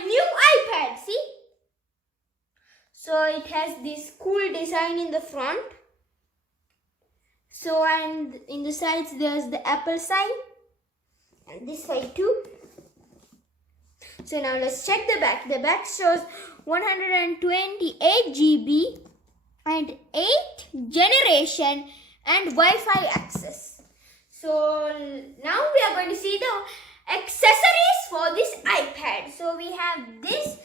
my new iPad, see? So it has this cool design in the front. So, and in the sides there's the Apple sign. And this side too. So now let's check the back. The back shows 128 GB and 8Generation and Wi-Fi access. So now we are going to see the accessories for this iPad. So we have this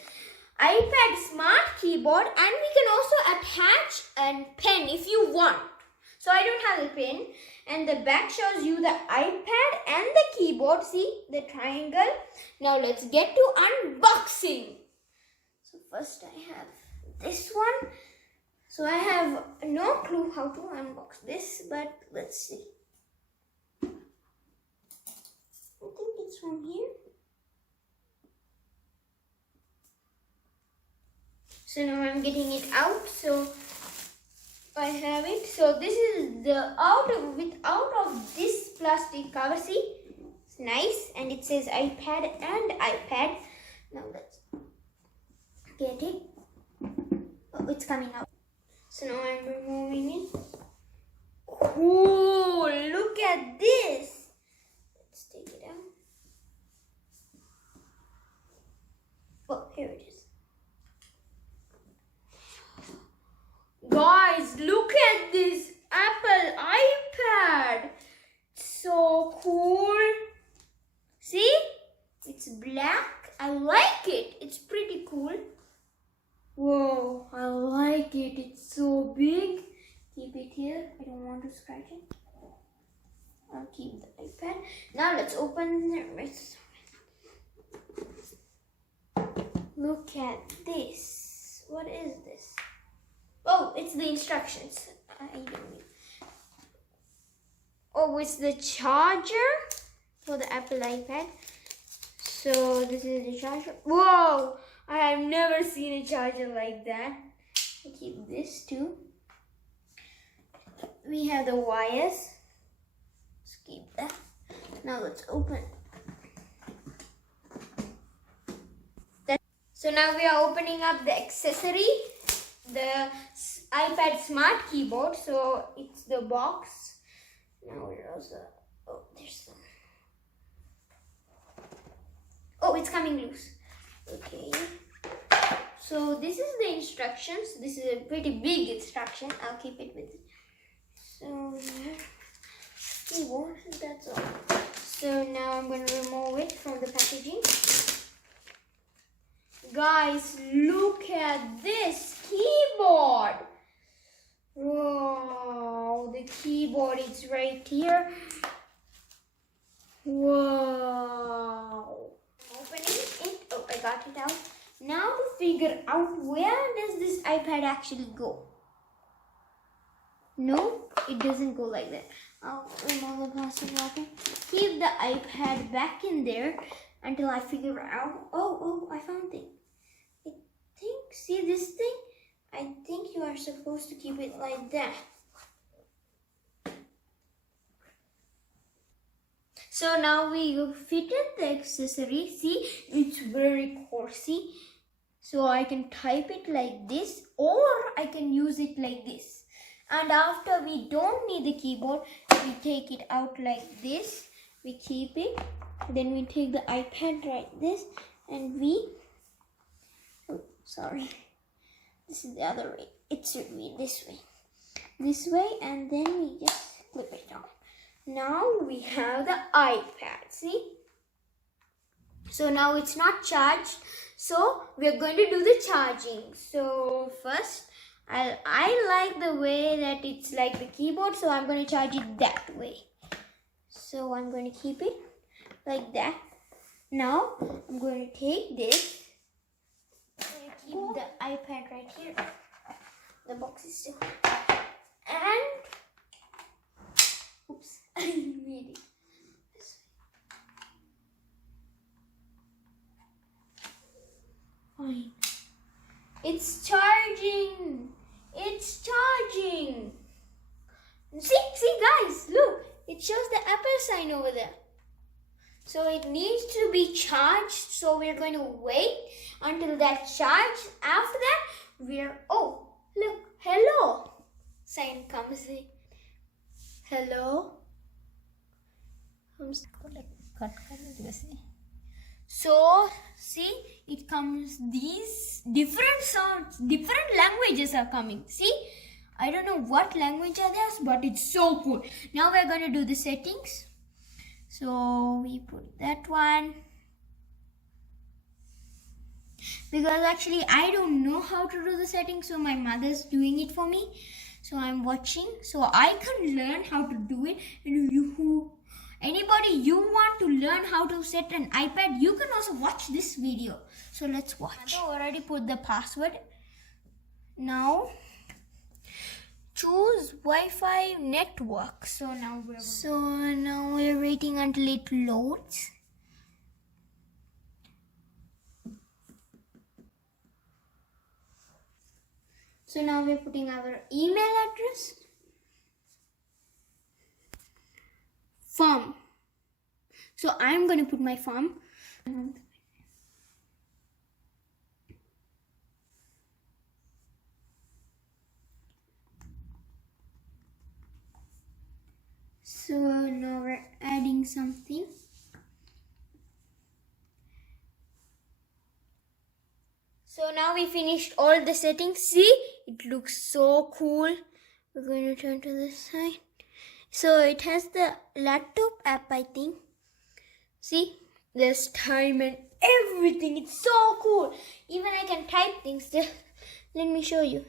iPad smart keyboard, and we can also attach a pen if you want. So I don't have the pen. And the back shows you the iPad and the keyboard. See the triangle. Now let's get to unboxing. So first I have this one. So I have no clue how to unbox this, but let's see. I think it's from here. So now I'm getting it out. So I have it. So this is the out of this plastic cover. See, it's nice, and it says iPad and iPad. Now let's get it. Oh, it's coming out. So now I'm removing it. Cool! Look at this. Let's take it out. Oh, here it is. Guys, look at this Apple iPad. So cool. See? It's black. I like it. It's pretty cool. Whoa, I like it. It's so big. Keep it here. I don't want to scratch it. I'll keep the iPad. Now let's open it. Look at this. What is this? Oh, it's the instructions. I don't know. Oh, it's the charger for the Apple iPad. So this is the charger. Whoa! I have never seen a charger like that. I keep this too. We have the wires. Let's keep that. Now let's open. So now we are opening up the accessory. The iPad smart keyboard. So it's the box. Now where's the, oh, there's some. Oh, it's coming loose. Okay. So this is the instructions. This is a pretty big instruction. I'll keep it with it. So keyboard, that's all. So now I'm going to remove it from the packaging. Guys, look at this keyboard. Wow, the keyboard is right here. Wow. Opening it. Oh, I got it out. Now to figure out where does this iPad actually go. No, it doesn't go like that. I'll remove the plastic wrapper. Keep the iPad back in there until I figure out. Oh, I found it. I think, see this thing? I think you are supposed to keep it like that. So now we fitted the accessory. See, it's very corsy. So I can type it like this, or I can use it like this. And after we don't need the keyboard, we take it out like this. We keep it. Then we take the iPad like this, and we, oh, sorry. This is the other way. It should be this way. This way, and then we just clip it on. Now we have the iPad, see? So now it's not charged. So we're going to do the charging. So first, I like the way that it's like the keyboard. So I'm going to charge it that way. So I'm going to keep it like that. Now I'm going to take this. Keep the iPad right here. The box is still. And oops, I made it this way. Fine. It's charging. It's charging. See guys, look. It shows the Apple sign over there. So it needs to be charged. So we're going to wait until that charged. After that, oh, look, hello sign comes in. Hello. So see, it comes, these different sounds, different languages are coming. See, I don't know what language are there, but it's so cool. Now we're going to do the settings. So we put that one. Because actually I don't know how to do the settings, so my mother's doing it for me. So I'm watching, so I can learn how to do it. And anybody you want to learn how to set an iPad, you can also watch this video. So let's watch. I already put the password. Now choose Wi-Fi network. So now we're waiting until it loads. So now we're putting our email address. Firm. So I'm going to put my firm. So now we're adding something. So now we finished all the settings. See, it looks so cool. We're going to turn to the side. So it has the laptop app, I think. See, there's time and everything. It's so cool. Even I can type things. Let me show you.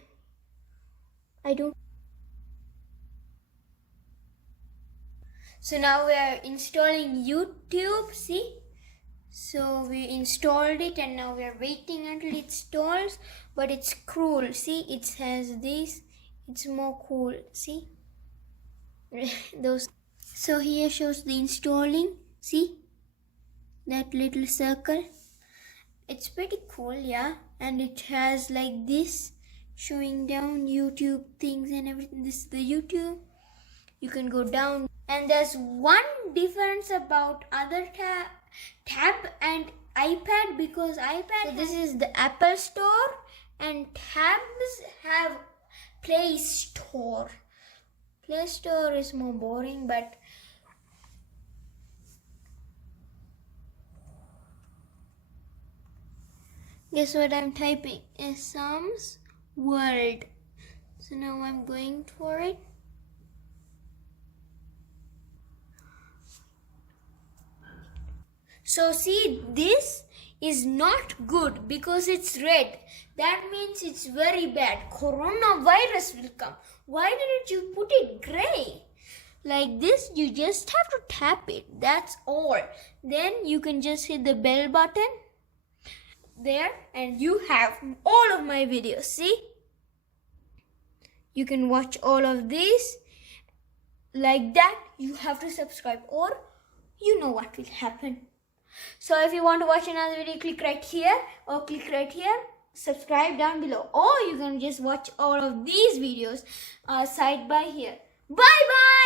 So now we are installing YouTube. See. So we installed it and now we are waiting until it installs. But it's cool. See, it has this. It's more cool. See. So here shows the installing. See that little circle. It's pretty cool, yeah. And it has like this showing down YouTube things and everything. This is the YouTube. You can go down. And there's one difference about other tab and iPad, because iPad. So this is the Apple Store and tabs have Play Store. Play Store is more boring, but guess what I'm typing? Easam's World. So now I'm going for it. So see, this is not good because it's red. That means it's very bad. Coronavirus will come. Why didn't you put it gray? Like this, you just have to tap it. That's all. Then you can just hit the bell button there and you have all of my videos. See? You can watch all of these. Like that, you have to subscribe or you know what will happen. So if you want to watch another video, click right here or click right here. Subscribe down below. Or you can just watch all of these videos side by here. Bye bye.